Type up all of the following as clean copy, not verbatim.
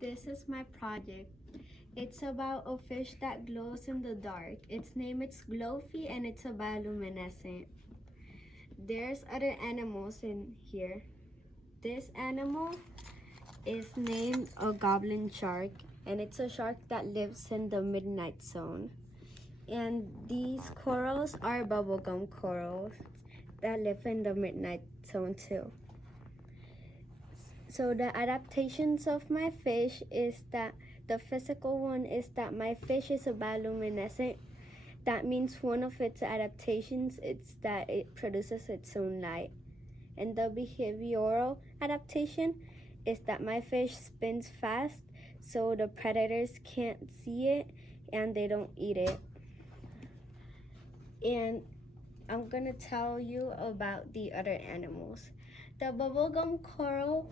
This is my project. It's about a fish that glows in the dark. Its name is Glowfi and it's a bioluminescent. There's other animals in here. This animal is named a goblin shark, and it's a shark that lives in the midnight zone. And these corals are bubblegum corals that live in the midnight zone too. So the adaptations of my fish is that the physical one is that my fish is a bioluminescent. That means one of its adaptations is that it produces its own light. And the behavioral adaptation is that my fish spins fast so the predators can't see it and they don't eat it. And I'm gonna tell you about the other animals. The bubblegum coral,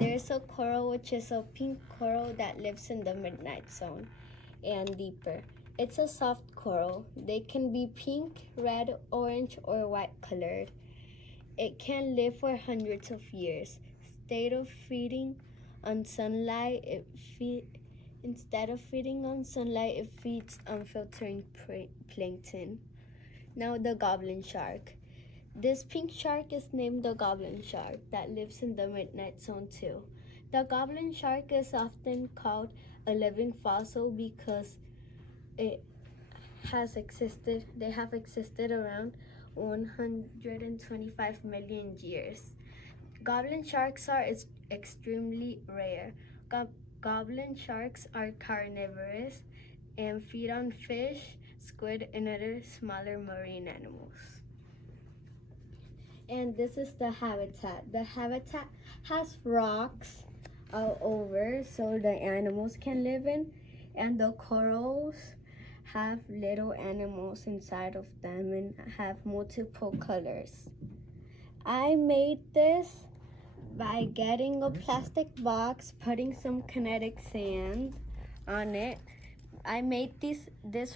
there's a coral which is a pink coral that lives in the midnight zone and deeper. It's a soft coral. They can be pink, red, orange, or white colored. It can live for hundreds of years. Instead of feeding on sunlight, instead of feeding on sunlight, it feeds on filtering plankton. Now the goblin shark. This pink shark is named the goblin shark that lives in the midnight zone too. The goblin shark is often called a living fossil because they have existed around 125 million years. Goblin sharks are extremely rare. Goblin sharks are carnivorous and feed on fish, squid, and other smaller marine animals. And this is the habitat. The habitat has rocks all over so the animals can live in, and the corals have little animals inside of them and have multiple colors. I made this by getting a plastic box, putting some kinetic sand on it. I made these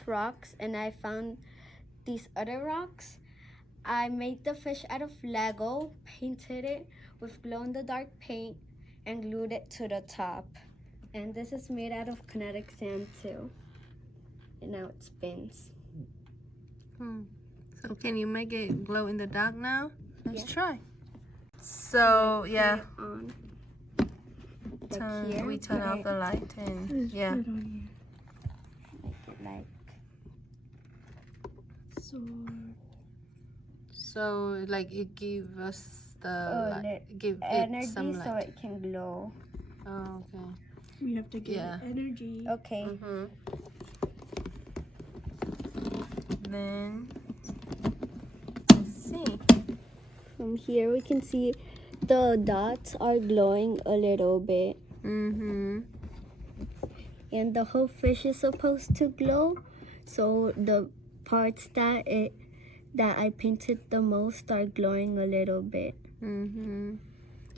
rocks and I found these other rocks. I made the fish out of Lego, painted it with glow-in-the-dark paint, and glued it to the top. And this is made out of kinetic sand too. And now it spins. So can you make it glow in the dark now? Let's try. So yeah, like we turn off the light and yeah. Make it like So like it gives us the give it energy some light. so it can glow. Oh, okay. We have to give it energy. Okay. Then let's see. From here we can see the dots are glowing a little bit. And the whole fish is supposed to glow. So the parts that I painted the most are glowing a little bit.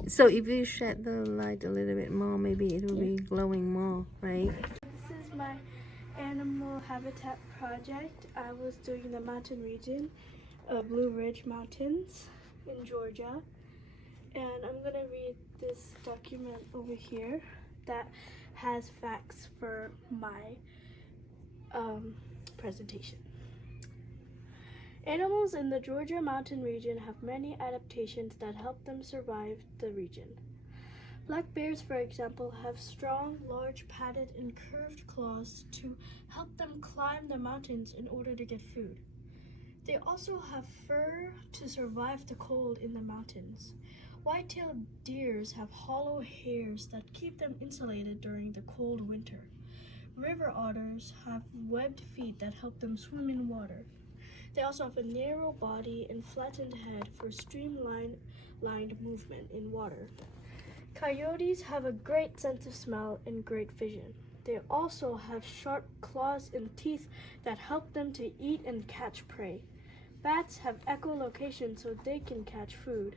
So if you shed the light a little bit more, maybe it will be glowing more, right? This is my animal habitat project. I was doing the mountain region, Blue Ridge Mountains in Georgia. And I'm gonna read this document over here that has facts for my presentation. Animals in the Georgia mountain region have many adaptations that help them survive the region. Black bears, for example, have strong, large, padded, and curved claws to help them climb the mountains in order to get food. They also have fur to survive the cold in the mountains. White-tailed deers have hollow hairs that keep them insulated during the cold winter. River otters have webbed feet that help them swim in water. They also have a narrow body and flattened head for streamlined movement in water. Coyotes have a great sense of smell and great vision. They also have sharp claws and teeth that help them to eat and catch prey. Bats have echolocation so they can catch food.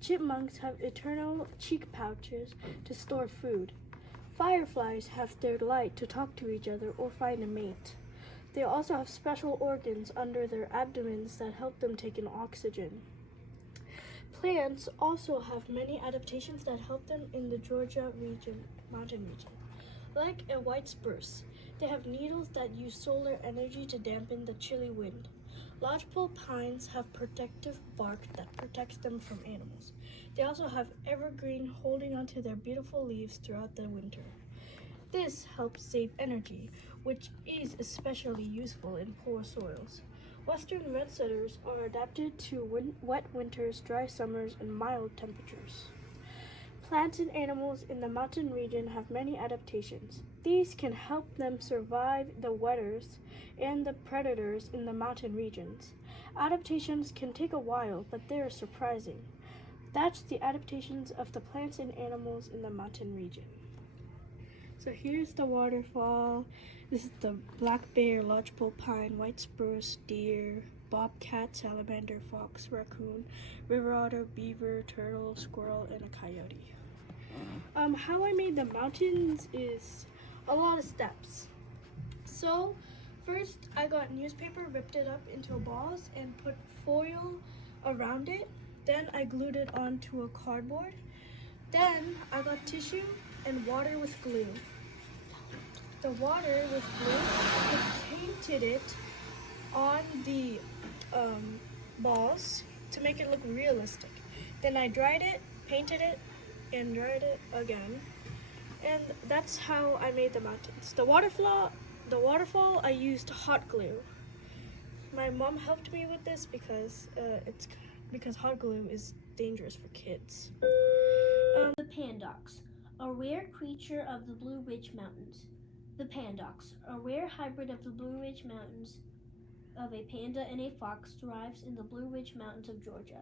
Chipmunks have eternal cheek pouches to store food. Fireflies have their light to talk to each other or find a mate. They also have special organs under their abdomens that help them take in oxygen. Plants also have many adaptations that help them in the Georgia mountain region. Like a white spruce, they have needles that use solar energy to dampen the chilly wind. Lodgepole pines have protective bark that protects them from animals. They also have evergreen holding onto their beautiful leaves throughout the winter. This helps save energy, which is especially useful in poor soils. Western red cedars are adapted to wet winters, dry summers, and mild temperatures. Plants and animals in the mountain region have many adaptations. These can help them survive the wetters and the predators in the mountain regions. Adaptations can take a while, but they are surprising. That's the adaptations of the plants and animals in the mountain region. So here's the waterfall. This is the black bear, lodgepole pine, white spruce, deer, bobcat, salamander, fox, raccoon, river otter, beaver, turtle, squirrel, and a coyote. How I made the mountains is a lot of steps. So first I got newspaper, ripped it up into balls, and put foil around it. Then I glued it onto a cardboard. Then I got tissue and water with glue. The water with glue, I painted it on the balls to make it look realistic. Then I dried it, painted it, and dried it again. And that's how I made the mountains. The waterfall I used hot glue. My mom helped me with this because hot glue is dangerous for kids. The pandox, a rare creature of the Blue Ridge Mountains. The pandox, a rare hybrid of the Blue Ridge Mountains of a panda and a fox, thrives in the Blue Ridge Mountains of Georgia.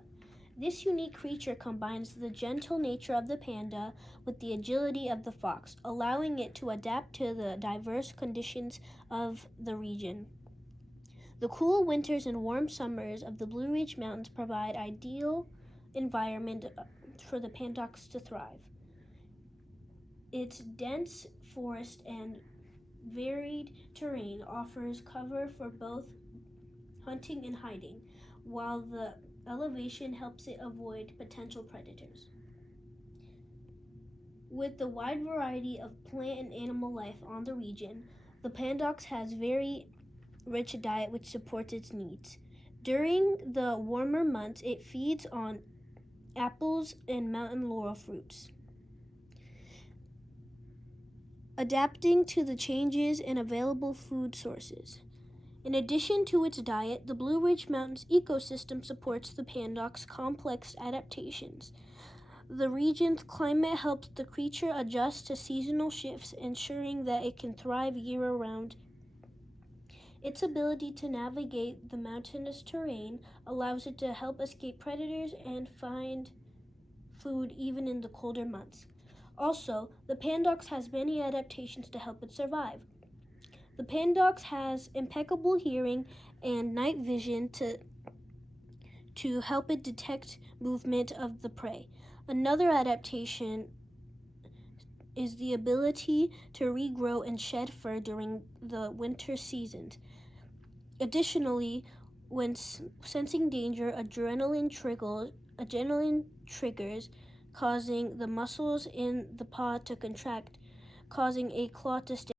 This unique creature combines the gentle nature of the panda with the agility of the fox, allowing it to adapt to the diverse conditions of the region. The cool winters and warm summers of the Blue Ridge Mountains provide ideal environment for the pandox to thrive. Its dense forest and varied terrain offers cover for both hunting and hiding, while the elevation helps it avoid potential predators. With the wide variety of plant and animal life on the region, the pandox has very rich diet which supports its needs. During the warmer months, it feeds on apples and mountain laurel fruits, adapting to the changes in available food sources. In addition to its diet, the Blue Ridge Mountains ecosystem supports the pandox's complex adaptations. The region's climate helps the creature adjust to seasonal shifts, ensuring that it can thrive year-round. Its ability to navigate the mountainous terrain allows it to help escape predators and find food even in the colder months. Also, the pandox has many adaptations to help it survive. The pandox has impeccable hearing and night vision to help it detect movement of the prey. Another adaptation is the ability to regrow and shed fur during the winter seasons. Additionally, when sensing danger, adrenaline triggers, causing the muscles in the paw to contract, causing a claw to stick.